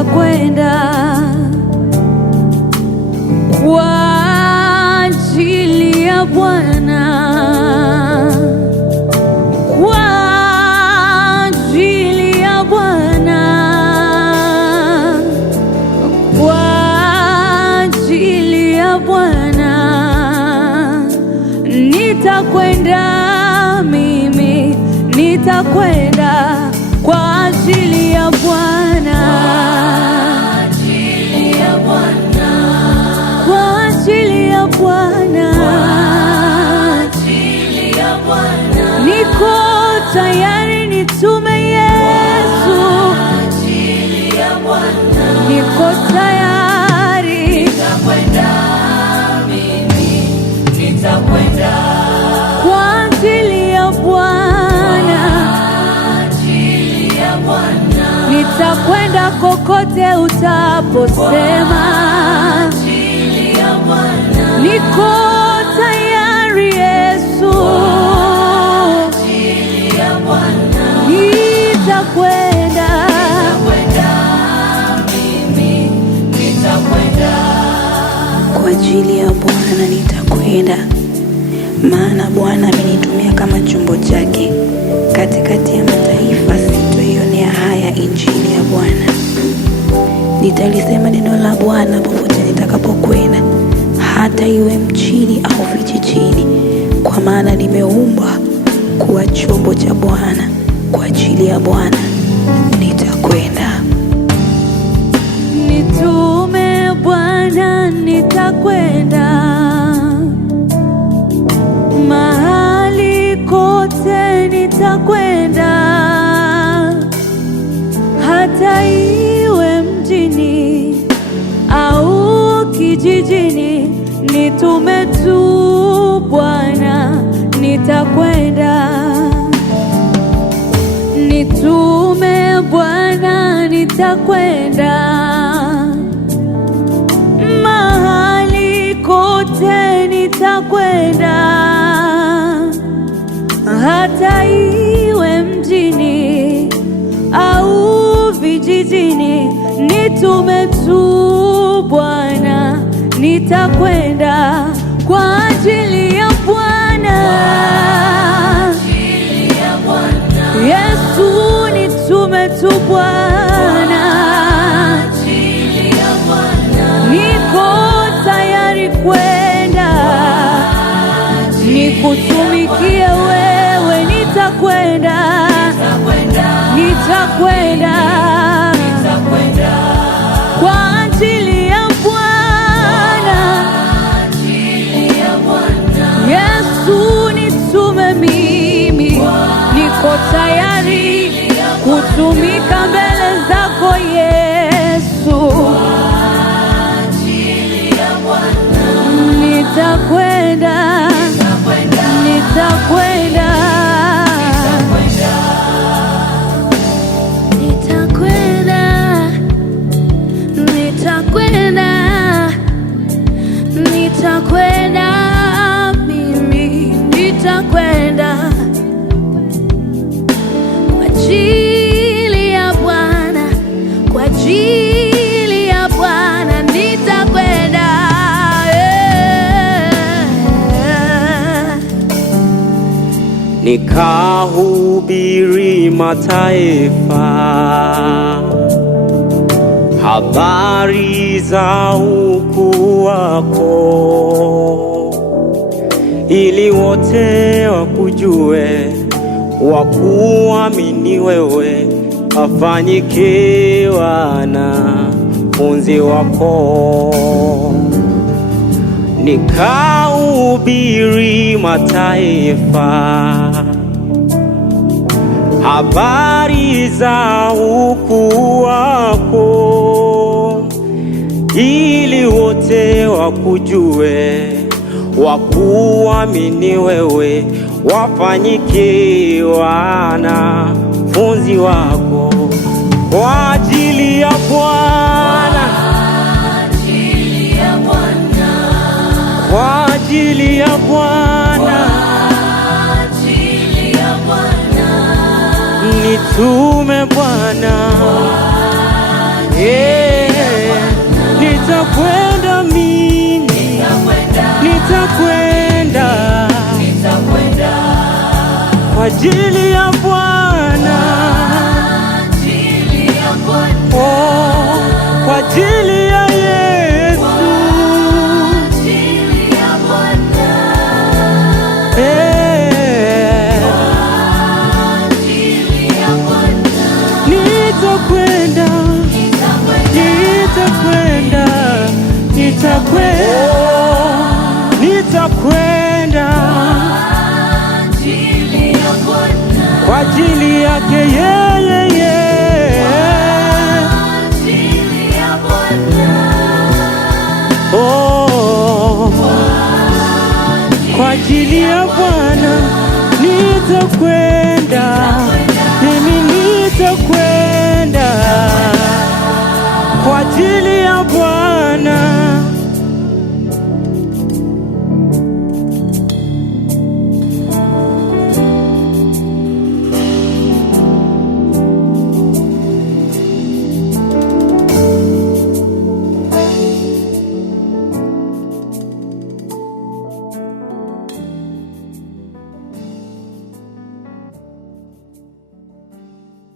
nitakwenda kwa ajili ya Bwana, kwa ajili ya Bwana, kwa ajili ya Bwana nitakwenda mimi, nitakwenda kwa ajili ya Bwana, kwa ajili ya Bwana, niko tayari, nitume Yesu, niko tayari, nitakwenda mimi, nitakwenda kwa ajili ya Bwana, nitakwenda kokote utaposema, niko tayari Yesu, nitakwenda mimi, nitakwenda kwa ajili ya Bwana, nitakwenda maana Bwana amenitumia kama chombo chake katikati ya mataifa. Sitoionea haya injili ya Bwana. Nitalisema neno la Bwana popote nitakapokwenda, hata iwe mjini au vijijini, kwa maana nimeumbwa kuwa chombo cha Bwana. Kwa ajili ya Bwana nitakwenda. Nitume Bwana, nitakwenda mahali kote, nitakwenda hata iwe mjini au kijijini. Nitume tu Bwana, nitakwenda. Nitume Bwana, nitakwenda mahali kote, nitakwenda hata iwe mjini au vijijini. Nitume tu Bwana, nitakwenda kwa ajili ya Bwana. Yesu, nitume tu Bwana, niko tayari kwenda nikutumikie wewe, nitakwenda, nitakwenda kwa ajili ya Bwana. Yesu, nitume mimi, niko tayari kutumika mbele zako Yesu, nitakwenda, nitakwenda, nitakwenda, nitakwenda, nitakwenda mimi, nitakwenda kwa ajili ya Bwana, kwa ajili ya Bwana nitakwenda. Nikahubiri mataifa habari za ukuu wako, ili wote wakujue, wakuamini wewe, wafanyike wanafunzi wako. Nikahubiri mataifa habari za ukuu wako, ili wote wakujue, wakuamini wewe, wafanyike wanafunzi wako. Kwa ajili ya Bwana, kwa ajili ya Bwana, nitume Bwana, nitakwenda mimi, nitakwenda kwa ajili ya Bwana, oh, kwa ajili ya Yesu, nitakwenda, nitakwenda kwa ajili yake Yesu.